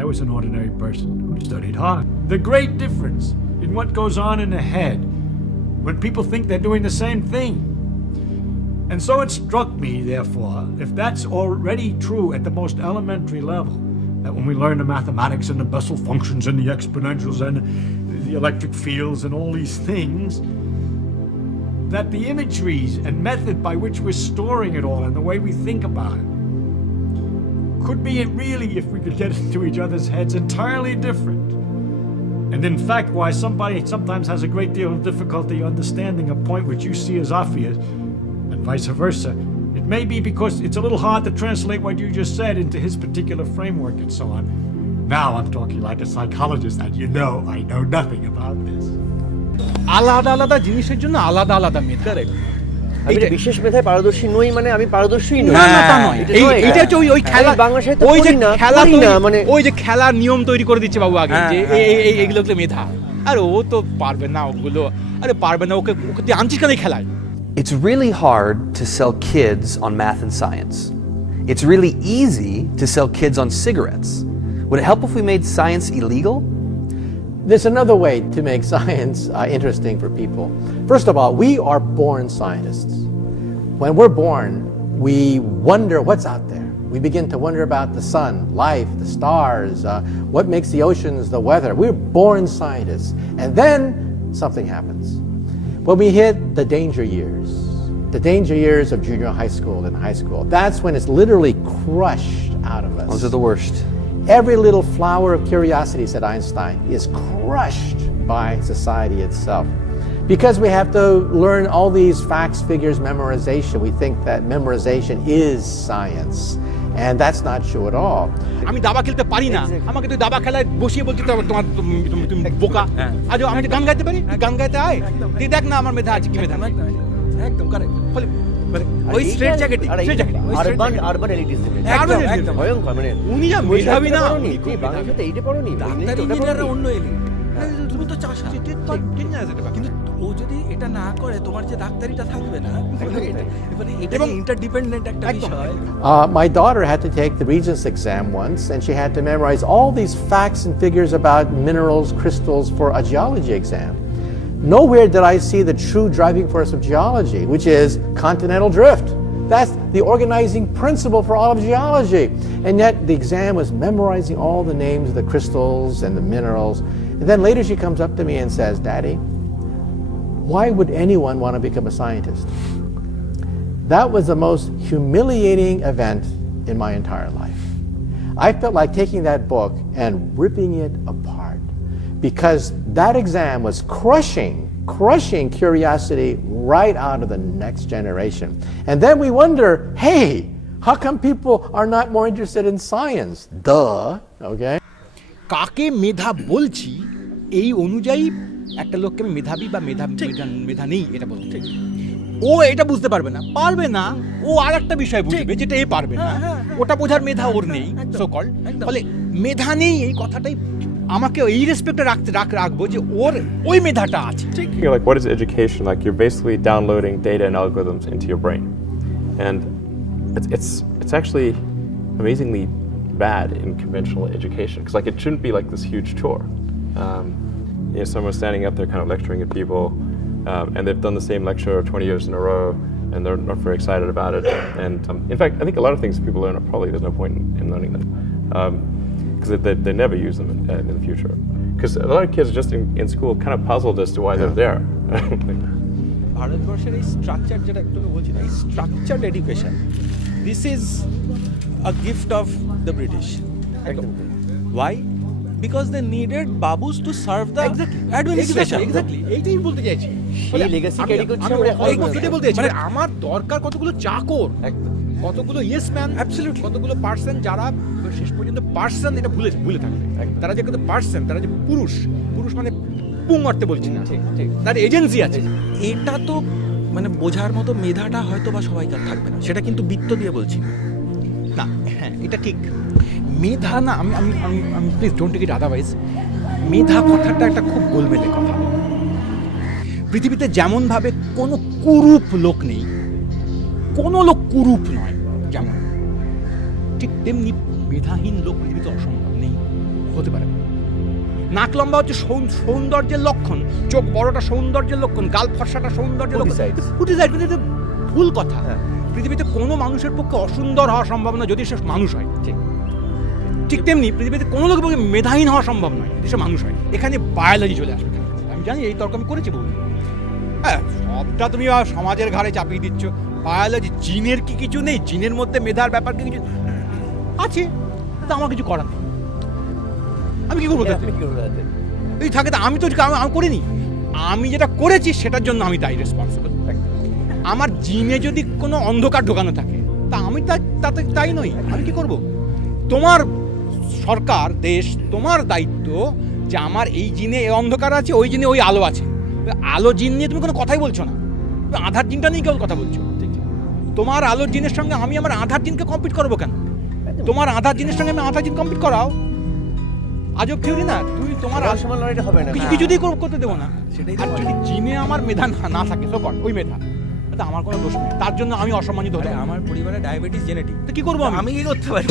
I was an ordinary person who studied hard. The great difference in what goes on in the head when people think they're doing the same thing. And so it struck me, therefore, if that's already true at the most elementary level, that when we learn the mathematics and the Bessel functions and the exponentials and the electric fields and all these things, that the imageries and method by which we're storing it all and the way we think about it could be really, if we could get into each other's heads, entirely different. And in fact, why somebody sometimes has a great deal of difficulty understanding a point which you see as obvious, and vice versa, it may be because it's a little hard to translate what you just said into his particular framework and so on. Now I'm talking like a psychologist, and you know I know nothing about this. আলাদা আলাদা জিনিসের জন্য আলাদা আলাদা মেধা। আমি বিশেষ মেধায় পারদর্শী নই মানে আমি পারদর্শী নই, না তা নয়। এইটা হচ্ছে ওই খেলা, বাংলা সাহিত্য ওই যে খেলা না, মানে ওই যে খেলার নিয়ম তৈরি করে দিচ্ছে বাবু আগে, যে এইগুলো মেধা। আরে ও তো পারবে না ওগুলো, আরে পারবে না, ওকে ওকে আনছিস কেন খেলায়? It's really hard to sell kids on math and science. It's really easy to sell kids on cigarettes. Would it help if we made science illegal? There's another way to make science interesting for people. First of all, we are born scientists. When we're born, we wonder what's out there. We begin to wonder about the sun, life, the stars, what makes the oceans, the weather. We're born scientists. And then something happens. When we hit the danger years of junior high school and high school, that's when it's literally crushed out of us. Those are the worst. Every little flower of curiosity, said Einstein, is crushed by society itself. Because we have to learn all these facts, figures, memorization, we think that memorization is science. And that's not true at all. আমি দাবা খেলতে পারি না, আমাকে তুই দাবা খেলায় বসিয়ে বলছিস তোমার তুমি বোকা। আজ আমি গান গাইতে পারি, গান গাইতে আয়, তুই দেখ না আমার মেধা আছে কি মেধা। একদম কারেক্ট। ওই স্ট্রেট জ্যাকেট, আরবান এলিটিজম, একদম ভয়ঙ্কর। মানে উনি যা মেধাবী না, তুমি বাংলা সাহিত্যে এইটা পড়োনি, ডাক্তার ইঞ্জিনিয়াররা অন্য এলিট, তুমি তো চাষা। কিন্তু ও যদি এটা না করে তোমার যে ডাক্তারিটা থাকবে না, এটা ইন্টারডিপেন্ডেন্ট একটা বিষয়। My daughter had to take the Regents exam once, and she had to memorize all these facts and figures about minerals, crystals for a geology exam. Nowhere did I see the true driving force of geology, which is continental drift. That's the organizing principle for all of geology. And yet the exam was memorizing all the names of the crystals and the minerals. And then later she comes up to me and says, "Daddy, why would anyone want to become a scientist?" That was the most humiliating event in my entire life. I felt like taking that book and ripping it apart, because that exam was crushing curiosity right out of the next generation. And then we wonder, hey, how come people are not more interested in science? Duh, okay? কাকে মেধা বলছি এই অনুযায়ী একটা লোককে আমি মেধাবী বা মেধা নেই এটা বলতে ঠিক। ও এটা বুঝতে পারবে না, ও আর একটা বিষয় বুঝবে যেটা এ পারবে না, ওটা বোঝার মেধা ওর নেই, সো কল্ড। ফলে মেধা নেই এই কথাটাই আমাকে এই রেসপেক্টে রাখবো যে ওর ওই মেধাটা আছে। ঠিক, like what is education? Like you're basically downloading data and algorithms into your brain, and it's actually amazingly bad in conventional education, because like it shouldn't be like this huge chore. Someone's standing up there kind of lecturing at people, and they've done the same lecture 20 years in a row, and they're not very excited about it. And in fact, I think a lot of things people learn are probably there's no point in learning them, because they never use them in the future. Because a lot of kids just in school kind of puzzled as to why they're there. ভারতবর্ষের এই structure যেটা একটু বলছি না, এই structured education, this is a gift of the British. Why? Because they needed babus to serve the administration. Exactly. এইটাই বলতে চাইছি। সেই লেগাসি ক্যারি করছে আমরা। এই কথাটাই বলতে চাইছি, মানে আমার দরকার কতগুলো চাকর, কতগুলো ইয়েস ম্যান, অ্যাবসলিউটলি, কতগুলো পার্সন যারা শেষ পর্যন্ত পার্সন এটা ভুলে থাকে। তারা যে কত পার্সন, তারা যে পুরুষ মানে পুং মারতে বলছি না, তার এজেন্সি আছে। এটা তো মানে বোঝার মতো মেধাটা হয়তো বা সবাইকার থাকবে না, সেটা কিন্তু বৃত্ত দিয়ে বলছি না। হ্যাঁ, এটা ঠিক। মেধা না, আমি please don't take it otherwise. Medha কথাটা একটা খুব গোলমেলে কথা। পৃথিবীতে যেমনভাবে কোনো কুরূপ লোক নেই, কোনো লোক কুরূপ নয় যেমন, ঠিক তেমনি মেধাহীন লোক পৃথিবীতে অসম্ভব নেই। হতে পারে না। নাক লম্বা হচ্ছে সৌন্দর্যের লক্ষণ, চোখ বড়টা সৌন্দর্যের লক্ষণ, গাল ফর্সাটা সৌন্দর্যের লক্ষণ। Put-aside, কিন্তু এটা ভুল কথা। পৃথিবীতে কোনো মানুষের পক্ষে অসুন্দর হওয়া সম্ভব না যদি সে মানুষ হয়। ঠিক তেমনি পৃথিবীতে কোনো লোকের পক্ষে মেধাহীন হওয়া সম্ভব নয় যদি সে মানুষ হয়। এখানে বায়োলজি চলে আসবে। আমি জানি এই তর্ক আমি করেছি বহু। হ্যাঁ, সবটা তুমি সমাজের ঘাড়ে চাপিয়ে দিচ্ছ। বায়োলজি, জিনের কি কিছু নেই? জিনের মধ্যে মেধার ব্যাপার কি কিছু আছে? তা আমার কিছু করার নেই। আমি কি করবো? এই থাকে তা আমি তো আমি করিনি। আমি যেটা করেছি সেটার জন্য আমি তাই রেসপন্সিবল। আমার জিনে যদি কোনো অন্ধকার ঢোকানো থাকে তা আমি তাতে তাই নই। আমি কি করব? তোমার সরকার, দেশ, তোমার দায়িত্ব যে আমার এই জিনে এই অন্ধকার আছে, ওই জিনে ওই আলো আছে। আলো জিন নিয়ে তুমি কোনো কথাই বলছো না, তুমি আধার জিনটা নিয়ে কেউ কথা বলছো। তোমার আলোর জিনের সঙ্গে আমি আমার আধার জিনকে কম্পিট করবো কেন? তোমার আধার জিনের সঙ্গে আমি আধার জিন কম্পিট করাও, আজব থিওরি না? তুই তোমার লড়াইটা হবে না, কিছু কিছুতেই করতে দেবো না। আর যদি জিনে আমার মেধা না থাকে, তো কর ওই মেধা, তা আমার কোনো দোষ নেই। তার জন্য আমি অসম্মানিত হতে। আমার পরিবারে ডায়াবেটিস জেনেটিক, তো কি করবো? আমি কি করতে পারি?